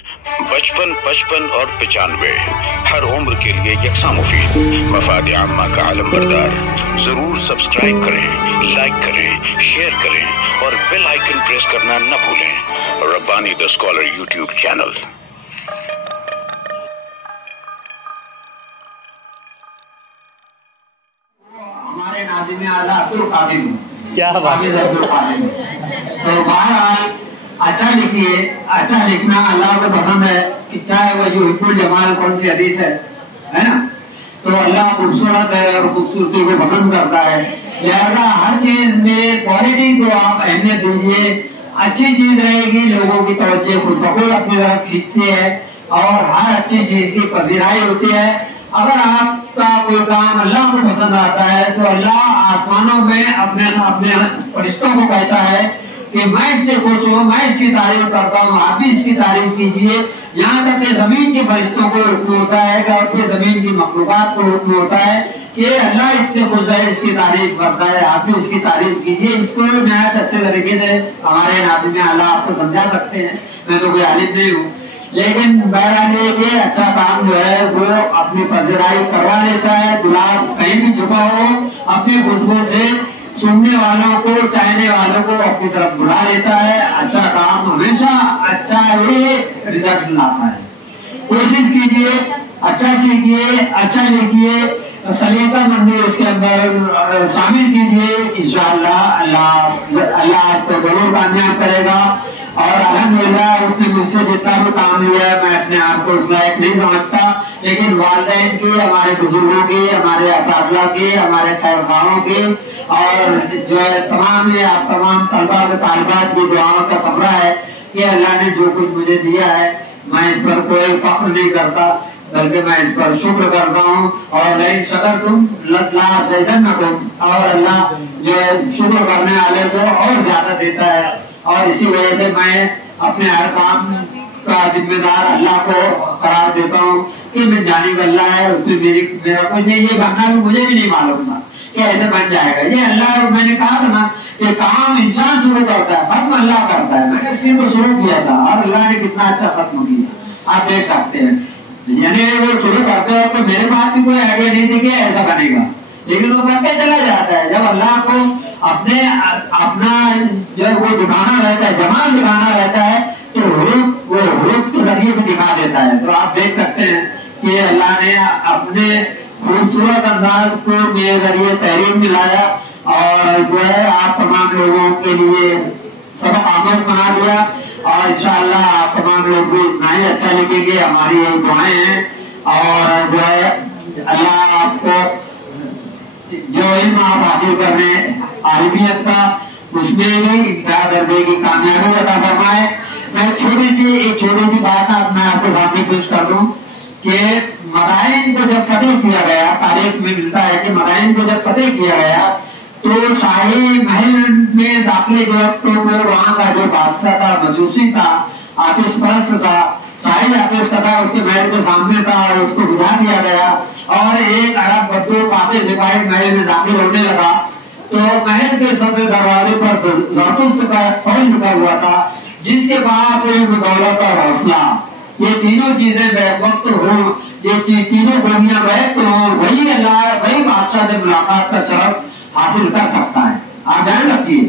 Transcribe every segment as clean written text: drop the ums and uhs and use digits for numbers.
55, 55 اور 95 ہر عمر کے لیے یکساں مفید، مفاد عامہ کا علم بردار۔ ضرور سبسکرائب کریں، لائک کریں، شیئر کریں اور بیل آئیکن پریس کرنا نہ بھولیں۔ ربانی دا اسکالر یوٹیوب چینل۔ ہمارے ناظم اعلیٰ عبدالقادر، کیا بات ہے؟ تو بہرحال اچھا لکھیے، اچھا لکھنا اللہ کو پسند ہے۔ کیا ہے وہ جو حب الجمال کون سی حدیث ہے نا؟ تو اللہ خوبصورت ہے اور خوبصورتی کو پسند کرتا ہے، لہذا ہر چیز میں کوالٹی کو آپ اہمیت دیجیے۔ اچھی چیز رہے گی، لوگوں کی توجہ خود بخود اپنی طرف کھینچتی ہے اور ہر اچھی چیز کی پذیرائی ہوتی ہے۔ اگر آپ کا کوئی کام اللہ کو پسند آتا ہے تو اللہ آسمانوں میں اپنے فرشتوں کو کہتا ہے کہ میں اس سے خوش ہوں، میں اس کی تعریف کرتا ہوں، آپ بھی اس کی تعریف کیجیے۔ یہاں تک کہ زمین کے فرشتوں کو حکم ہوتا ہے اور پھر زمین کی مخلوقات کو حکم ہوتا ہے کہ اللہ اس سے خوش ہے، اس کی تعریف کرتا ہے، آپ بھی اس کی تعریف کیجیے۔ اس کو نہایت اچھے طریقے سے ہمارے ناظم اللہ آپ کو سمجھا سکتے ہیں، میں تو کوئی عالم نہیں ہوں، لیکن بہرحال یہ کہ اچھا کام جو ہے وہ اپنی پذیرائی کروا لیتا ہے۔ گلاب کہیں بھی چھپا ہو اپنی خوشبو سے سننے والوں کو، چاہنے والوں کو اپنی طرف بلا لیتا ہے۔ اچھا کام ہمیشہ اچھا ہی رزلٹ لاتا ہے۔ کوشش کیجیے، اچھا سیکھیے، اچھا لکھیے، سلیقہ مندی اس کے اندر شامل کیجیے، انشاءاللہ اللہ آپ کو ضرور کامیاب کرے گا۔ اور الحمدللہ اس نے مجھ سے جتنا بھی کام لیا ہے میں اپنے آپ کو اس لائق نہیں سمجھتا، لیکن والدین کی، ہمارے بزرگوں کی، ہمارے اساتذہ کی، ہمارے خیرخواہوں کی اور جو ہے تمام آپ تمام طلباء و طالبات کی دعاؤں کا ثمرہ ہے کہ اللہ نے جو کچھ مجھے دیا ہے میں اس پر کوئی فخر نہیں کرتا بلکہ میں اس پر شکر کرتا ہوں۔ اور لئن شکرتم لأزیدنکم، اور اللہ جو ہے شکر کرنے والے کو اور زیادہ دیتا ہے۔ اور اسی وجہ سے میں اپنے ہر کام کا ذمہ دار اللہ کو قرار دیتا ہوں کہ میں جانب اللہ ہے، اس میں میرا کچھ نہیں، یہ بننا بھی مجھے بھی نہیں معلوم تھا کہ ایسے بن جائے گا۔ یہ اللہ، میں نے کہا تھا نا کہ کام انسان شروع کرتا ہے، ختم اللہ کرتا ہے۔ میں نے اسی کو شروع کیا تھا اور اللہ نے کتنا اچھا ختم کیا، آپ دیکھ سکتے ہیں۔ یعنی وہ شروع کرتے ہیں تو میرے پاس بھی کوئی آئیڈیا نہیں تھی کہ ایسا بنے گا، لیکن وہ کرتے چلا جاتا ہے۔ جب اللہ کو اپنا جب وہ دکھانا رہتا ہے، جمال دکھانا رہتا ہے تو وہ حروف کے ذریعے بھی دکھا دیتا ہے۔ تو آپ دیکھ سکتے ہیں کہ اللہ نے اپنے خوبصورت انداز کو میرے ذریعے تحریر ملایا اور جو ہے آپ تمام لوگوں کے لیے سبق آموز بنا دیا۔ اور انشاءاللہ آپ تمام لوگ بھی اتنا ہی اچھا لکھیں گے، ہماری یہی دعائیں ہیں۔ اور جو ہے اللہ آپ کو جو علم آپ حاصل کر رہے ہیں عالمیت کا، اس میں بھی اقتدار درجے کی کامیابی عطا فرمائے۔ میں ایک چھوٹی سی بات میں آپ کے سامنے پیش کر دوں کہ مدائن کو جب فتح کیا گیا، تاریخ میں ملتا ہے کہ مدائن کو جب فتح کیا گیا تو شاہی محل میں داخلے کے وقت تو وہاں کا جو بادشاہ تھا، مجوسی تھا، آتش پرست تھا، شاہی آتش کا تھا، اس کے محل کے سامنے تھا اور اس کو بجھا دیا گیا اور ایک عرب بدو پاتے سپاہی محل میں داخل ہونے لگا تو محل کے صدر دروازے پر زرتشت کا فوج لکھا ہوا تھا جس کے پاس علم، دولت اور حوصلہ، یہ تینوں چیزیں بیک وقت ہوں، یہ تینوں گولیاں بیک ہوں، وہی اللہ وہی بادشاہ سے ملاقات کا شرف حاصل کر سکتا ہے۔ آپ دھیان رکھیے،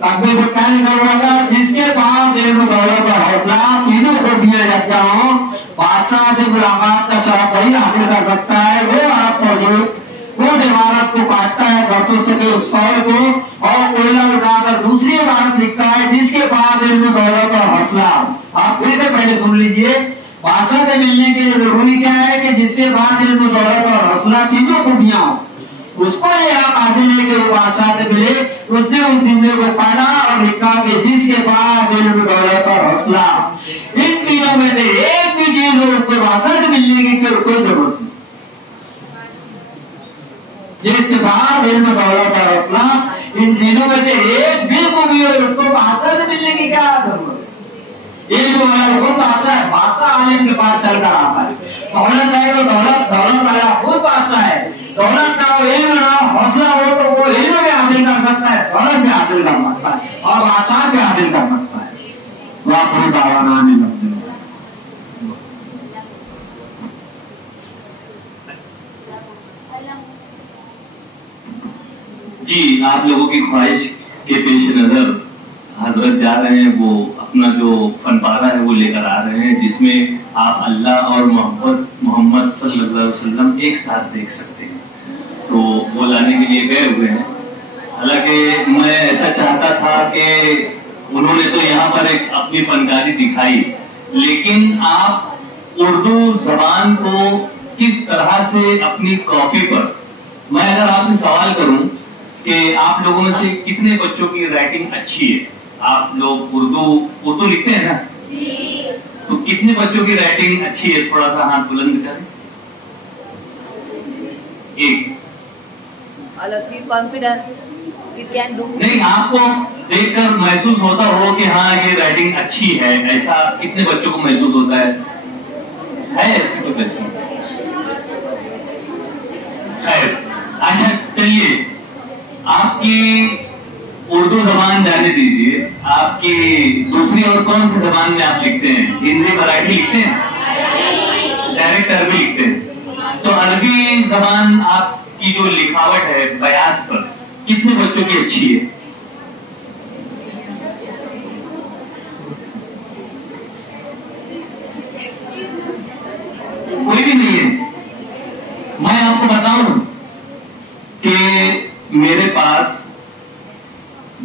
کیا لکھا ہوا تھا؟ جس کے پاس علم، دولت اور حوصلہ تینوں خوبیاں یکجا ہوں، بادشاہ سے ملاقات کا شرف وہی حاصل کر سکتا ہے۔ وہ آپ فوجی وہ عمارت کو کاٹتا ہے برتوں سے اس پہل کو اور کوئلہ اٹھا کر دوسری عمارت لکھتا ہے جس کے بعد علم، دولت اور حوصلہ۔ آپ پھر سے پہلے سن لیجئے، بادشاہ سے ملنے کے لیے ضروری کیا ہے کہ جس کے بعد علم، دولت اور حوصلہ تینوں خوبیاں ہوں، اس کو یہ آپ حاصل ہے کہ وہ بادشاہ سے ملے۔ اس نے اس جملے کو پڑھا اور لکھا کہ جس کے بعد علم، دولت اور حوصلہ، ان تینوں میں سے ایک بھی چیز ہو اس کو بادشاہ سے ملنے کی پھر کوئی ضرورت نہیں۔ جس کے بعد علم، دولت اور حوصلہ، ان تینوں میں سے ایک بھی خوبی ہو اس کو بادشاہ سے ملنے کی کیا ضرورت ہے؟ یہ جو ہے وہ بادشاہ ہے، بادشاہ عالم کے پاس چل کر آتا ہے۔ دولت ہے تو دولت والا خود بادشاہ ہے، دولت کا علم نہ حوصلہ ہو تو وہ علم بھی حاصل کر سکتا ہے، دولت بھی حاصل کر سکتا ہے اور بادشاہ بھی حاصل کر سکتا ہے۔ جی آپ لوگوں کی خواہش کے پیش نظر حضرت جا رہے ہیں، وہ اپنا جو فن پارہ ہے وہ لے کر آ رہے ہیں، جس میں آپ اللہ اور محمد صلی اللہ علیہ وسلم ایک ساتھ دیکھ سکتے ہیں، تو وہ لانے کے لیے گئے ہوئے ہیں۔ حالانکہ میں ایسا چاہتا تھا کہ انہوں نے تو یہاں پر ایک اپنی فنکاری دکھائی، لیکن آپ اردو زبان کو کس طرح سے اپنی کاپی پر، میں اگر آپ سے سوال کروں کہ آپ لوگوں میں سے کتنے بچوں کی رائٹنگ اچھی ہے، آپ لوگ اردو لکھتے ہیں نا؟ تو کتنے بچوں کی رائٹنگ اچھی ہے؟ تھوڑا سا ہاتھ بلند کریں۔ ایک نہیں، آپ کو دیکھ کر محسوس ہوتا ہو کہ ہاں یہ رائٹنگ اچھی ہے، ایسا کتنے بچوں کو محسوس ہوتا ہے ایسی کوئی بچی؟ خیر، اچھا چلیے، آپ کی اردو زبان جانے دیجیے، آپ کی دوسری اور کون سی زبان میں آپ لکھتے ہیں؟ ہندی مراٹھی لکھتے ہیں؟ ڈائریکٹ عربی لکھتے ہیں؟ تو عربی زبان آپ کی جو لکھاوٹ ہے بیاض پر کتنے بچوں کی اچھی ہے؟ کوئی بھی نہیں ہے۔ میں آپ کو بتاؤں کہ میرے پاس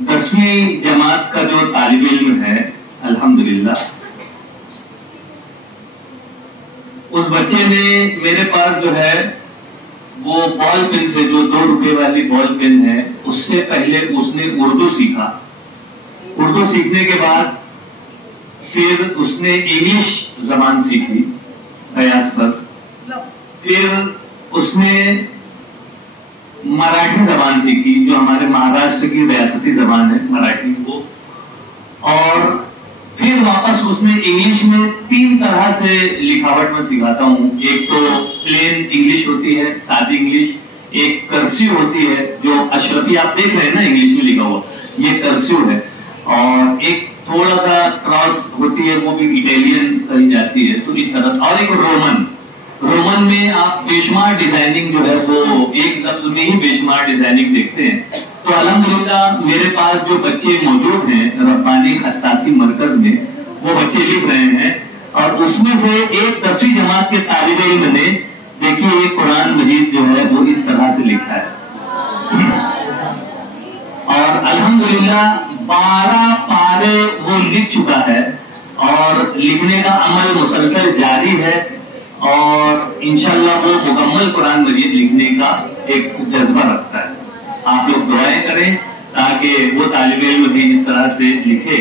10ویں جماعت کا جو طالب علم ہے الحمدللہ، اس بچے نے میرے پاس جو ہے وہ بال پین سے، جو 2 روپے والی بال پین ہے، اس سے پہلے اس نے اردو سیکھا۔ اردو سیکھنے کے بعد پھر اس نے انگلش زبان سیکھی بیاض پر، پھر اس نے مراٹھی زبان سیکھی جو ہمارے مہاراشٹر کی ریاستی زبان ہے مراٹھی وہ، اور پھر واپس اس نے انگلش میں 3 طرح سے لکھاوٹ میں سکھاتا ہوں۔ ایک تو پلین انگلش ہوتی ہے، سادی انگلش، ایک کرسیو ہوتی ہے جو اشرفی آپ دیکھ رہے ہیں نا انگلش میں لکھا ہوا، یہ کرسیو ہے، اور ایک تھوڑا سا کراس ہوتی ہے وہ بھی اٹیلین کہی جاتی ہے، تو اس طرح، اور ایک رومن میں آپ بے شمار ڈیزائننگ جو ہے وہ ایک لفظ میں ہی بے شمار ڈیزائننگ دیکھتے ہیں۔ تو الحمدللہ میرے پاس جو بچے موجود ہیں ربانی خطاطی مرکز میں، وہ بچے لکھ رہے ہیں، اور اس میں سے ایک 10ویں جماعت کے طالب علم نے دیکھیے یہ قرآن مجید جو ہے وہ اس طرح سے لکھا ہے، اور الحمدللہ 12 پارے وہ لکھ چکا ہے، اور لکھنے کا عمل مسلسل جاری ہے، اور انشاءاللہ وہ مکمل قرآن مجید لکھنے کا ایک جذبہ رکھتا ہے۔ آپ لوگ دعائیں کریں تاکہ وہ طالب علم بھی اس طرح سے لکھے۔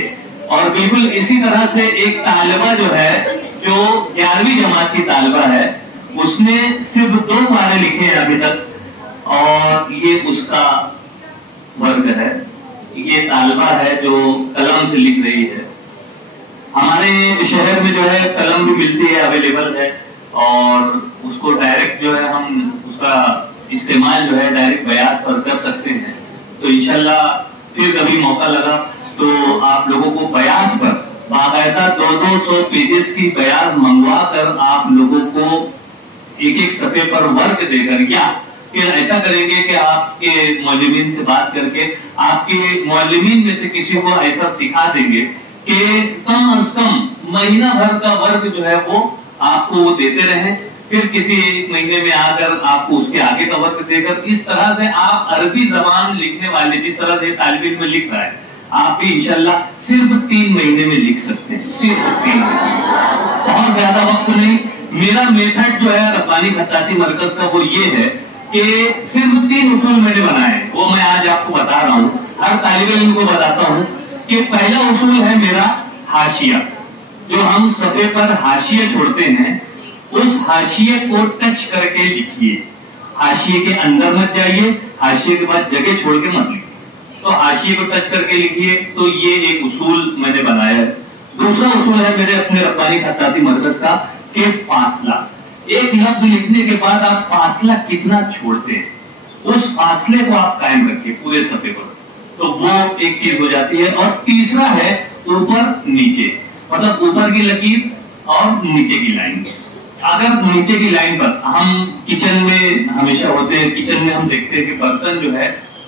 اور بالکل اسی طرح سے ایک طالبہ جو ہے، جو 11ویں جماعت کی طالبہ ہے، اس نے صرف 2 پارے لکھے ہیں ابھی تک، اور یہ اس کا ورک ہے۔ یہ طالبہ ہے جو قلم سے لکھ رہی ہے۔ ہمارے شہر میں جو ہے قلم بھی ملتی ہے، اویلیبل ہے، اور اس کو ڈائریکٹ جو ہے ہم اس کا استعمال جو ہے ڈائریکٹ بیاض پر کر سکتے ہیں۔ تو انشاءاللہ پھر کبھی موقع لگا تو آپ لوگوں کو بیاض پر باقاعدہ 200 پیجز کی بیاض منگوا کر آپ لوگوں کو ایک صفحے پر ورک دے کر، یا پھر ایسا کریں گے کہ آپ کے معلمین سے بات کر کے آپ کے معلمین میں سے کسی کو ایسا سکھا دیں گے کہ کم از کم مہینہ بھر کا ورک جو ہے وہ آپ کو وہ دیتے رہیں، پھر کسی ایک مہینے میں آ کر آپ کو اس کے آگے کا وقت دے کر، اس طرح سے آپ عربی زبان لکھنے والے، جس طرح سے طالب علم لکھ رہا ہے، آپ بھی انشاءاللہ صرف 3 مہینے میں لکھ سکتے ہیں، صرف 3 بہت زیادہ وقت نہیں۔ میرا میتھڈ جو ہے ربانی خطاطی مرکز کا وہ یہ ہے کہ صرف 3 اصول میں نے بنائے، وہ میں آج آپ کو بتا رہا ہوں، ہر طالب علم کو بتاتا ہوں کہ پہلا اصول ہے میرا حاشیہ، جو ہم صفحے پر حاشیہ چھوڑتے ہیں، اس حاشیے کو ٹچ کر کے لکھیے، حاشیے کے اندر مت جائیے، حاشیے کے بعد جگہ چھوڑ کے مت لکھیے، تو حاشیے کو ٹچ کر کے لکھیے۔ تو یہ ایک اصول میں نے بنایا ہے۔ دوسرا اصول ہے میرے اپنے ربانی خطاطی مرکز کا کہ فاصلہ، ایک لفظ لکھنے کے بعد آپ فاصلہ کتنا چھوڑتے ہیں، اس فاصلے کو آپ قائم رکھیے پورے صفحے پر، تو وہ ایک چیز ہو جاتی ہے۔ اور تیسرا ہے اوپر نیچے، مطلب اوپر کی لکیر اور نیچے کی لائن۔ اگر نیچے کی لائن پر ہم کچن میں ہمیشہ ہوتے ہیں، کچن میں ہم دیکھتے ہیں کہ برتن جو ہے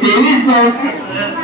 2300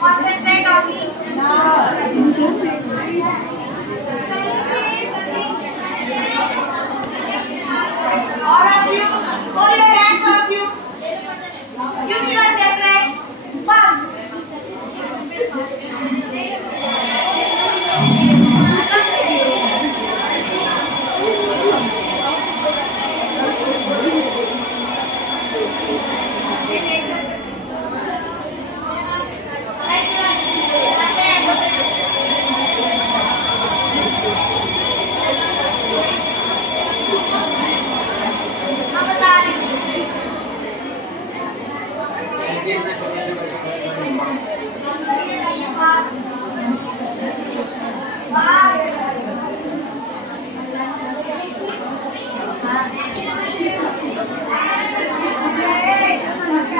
Concentrate on me. All of you, hold your hands, all of you. Give me your tablets. Fast.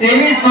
2300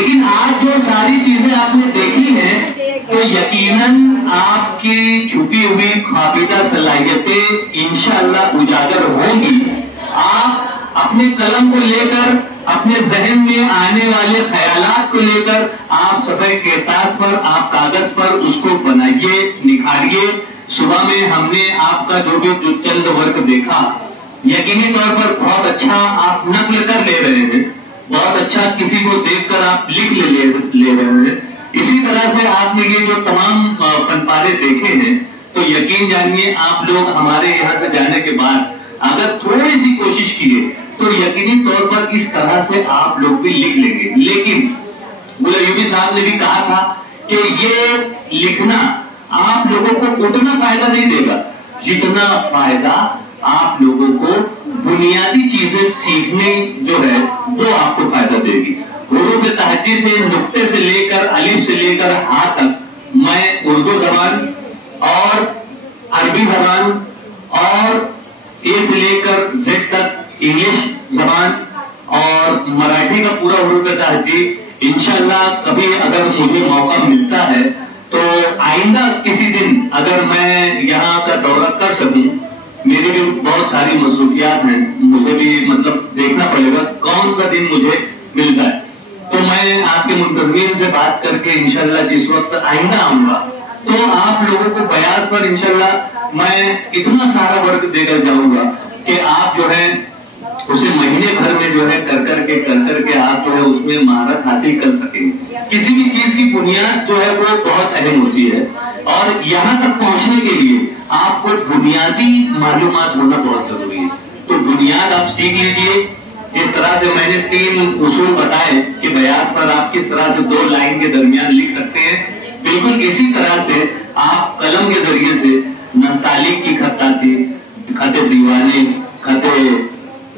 لیکن آج جو ساری چیزیں آپ نے دیکھی ہیں تو یقیناً آپ کی چھپی ہوئی خافیدہ صلاحیتیں انشاءاللہ اجاگر ہوں گی. آپ اپنے قلم کو لے کر، اپنے ذہن میں آنے والے خیالات کو لے کر آپ صفحہ کتاب پر، آپ کاغذ پر اس کو بنائیے، نکھاریے. صبح میں ہم نے آپ کا جو بھی چند ورک دیکھا، یقینی طور پر بہت اچھا آپ نقل کر لے رہے ہیں، بہت اچھا کسی کو دیکھ کر آپ لکھ لے رہے ہیں. اسی طرح سے آپ نے یہ جو تمام فن پارے دیکھے ہیں تو یقین جانیے آپ لوگ ہمارے یہاں سے جانے کے بعد اگر تھوڑی سی کوشش کیے تو یقینی طور پر اس طرح سے آپ لوگ بھی لکھ لیں گے. لیکن ملا یوبی صاحب نے بھی کہا تھا کہ یہ لکھنا آپ لوگوں کو اتنا فائدہ نہیں دے گا جتنا فائدہ آپ لوگوں کو بنیادی چیزیں سیکھنے جو ہے وہ آپ کو فائدہ دے گی. حروف تہجی سے، نقطے سے لے کر، الف سے لے کر ہا تک میں اردو زبان اور عربی زبان اور اے سے لے کر زیڈ تک انگلش زبان اور مراٹھی کا پورا حروف تہجی انشاءاللہ کبھی اگر مجھے موقع ملتا ہے تو آئندہ کسی دن اگر میں یہاں کا دورہ کر سکوں. میری بھی بہت ساری مصروفیات ہیں، مجھے بھی مطلب دیکھنا پڑے گا کون سا دن مجھے ملتا ہے. تو میں آپ کے منتظمین سے بات کر کے انشاءاللہ جس وقت آئندہ آؤں گا تو آپ لوگوں کو بیان پر انشاءاللہ میں اتنا سارا ورک دے کر جاؤں گا کہ آپ جو ہے اسے مہینے بھر میں جو ہے کر کر کے آپ جو ہے اس میں مہارت حاصل کر سکیں. کسی بھی چیز کی بنیاد جو ہے وہ بہت اہم ہوتی ہے اور یہاں تک پہنچنے کے لیے آپ کو بنیادی معلومات ہونا بہت ضروری ہے. تو بنیاد آپ سیکھ لیجئے. جس طرح سے میں نے 3 اصول بتائے کہ بیان پر آپ کس طرح سے 2 لائن کے درمیان لکھ سکتے ہیں، بالکل اسی طرح سے آپ قلم کے ذریعے سے نستعلیق کی خطاطی، خط دیوانے، خط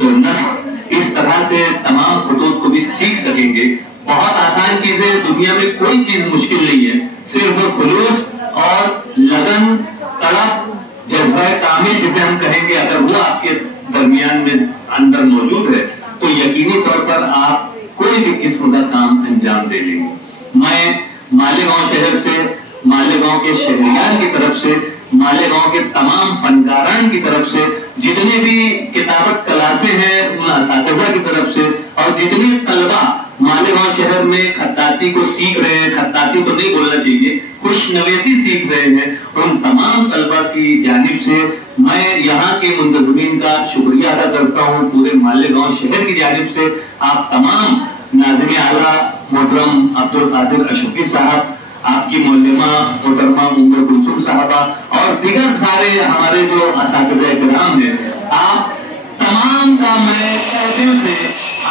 نسخ، اس طرح سے تمام خطوط کو بھی سیکھ سکیں گے. بہت آسان چیزیں، دنیا میں کوئی چیز مشکل نہیں ہے، صرف خلوص اور لگن، طلب، جذبہ کامل جسے ہم کہیں گے اگر وہ آپ کے درمیان میں اندر موجود ہے تو یقینی طور پر آپ کوئی بھی قسم کا کام انجام دے لیں گے. میں مالیگاؤں شہر سے، مالیگاؤں کے شہریان کی طرف سے، مالیگاؤں کے تمام فنکاران کی طرف سے، جتنے بھی کتابت کلاسیں ہیں ان اساتذہ کی طرف سے اور جتنے طلبہ مالیگاؤں شہر میں خطاطی کو سیکھ رہے ہیں، خطاطی تو نہیں بولنا چاہیے، خوش نویسی سیکھ رہے ہیں، ان تمام طلبہ کی جانب سے میں یہاں کے منتظمین کا شکریہ ادا کرتا ہوں. پورے مالیگاؤں شہر کی جانب سے آپ تمام ناظم اعلیٰ محترم عبدالقادر اشرفی صاحب، آپ کی معلمہ محترمہ ام کلثوم صاحبہ اور دیگر سارے ہمارے جو اساتذہ کرام ہیں، آپ تمام کا میں دل سے،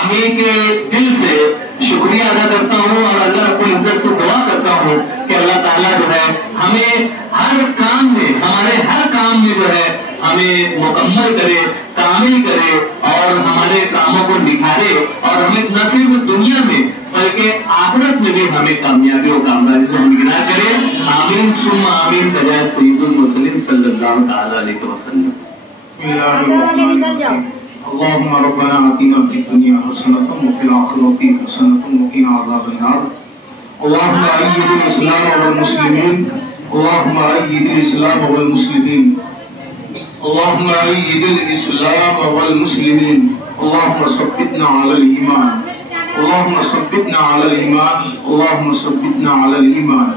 امیر کے دل سے شکریہ ادا کرتا ہوں اور اللہ رب العزت سے دعا کرتا ہوں کہ اللہ تعالیٰ جو ہے ہمیں ہر کام میں، ہمارے ہر کام میں جو ہے ہمیں مکمل کرے، کامل کرے اور ہمارے کاموں کو نکھارے اور ہمیں نہ صرف دنیا میں بلکہ آخرت میں بھی ہمیں کامیابی و کامیابی سے ہمکنار کرے. آمین ثم آمین بجائے سید المرسلین صلی اللہ تعالی علیہ وسلم. اللهم ربنا آتنا في الدنيا حسنة وفي الآخرة حسنة وقنا عذاب النار. اللهم أيد الإسلام والمسلمين. اللهم أيد الإسلام والمسلمين. اللهم أيد الإسلام والمسلمين. اللهم ثبتنا على الإيمان. اللهم ثبتنا على الإيمان. اللهم ثبتنا على الإيمان.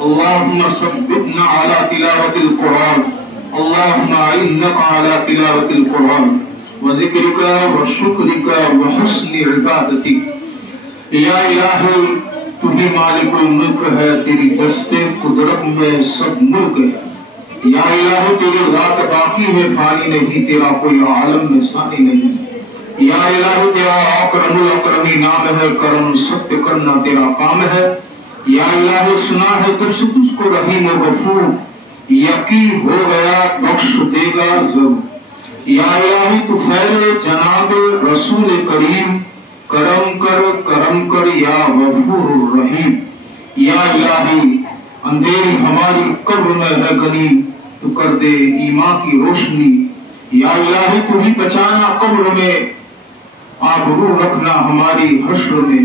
اللهم ثبتنا على تلاوة القرآن. اللهم أعنك على تلاوة القرآن وذكرك وشكرك وحسن عبادتك. یا الہی تو ہی مالک الملک ہے، تیری دست قدرت میں سب ملک ہے. یا الہی تیری ذات باقی ہے، فانی نہیں، تیرا کوئی عالم میں ثانی نہیں. یا الہی تیرا اکرم الاکرمی نام ہے، کرم ستیہ کرنا تیرا کام ہے. یا الہی سنا ہے تجھ سے تجھ کو رحیم و غفور، یقین ہو گیا بخش دے گا ضرور. یا الہی تو پھیلے جناب رسول کریم، کرم کر یا غفور الرحیم. یا الہی اندھیری ہماری قبر میں ہے گنی، تو کر دے ایمان کی روشنی. یا الہی تو ہی بچانا قبر میں، آبرو رکھنا ہماری حشر میں.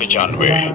95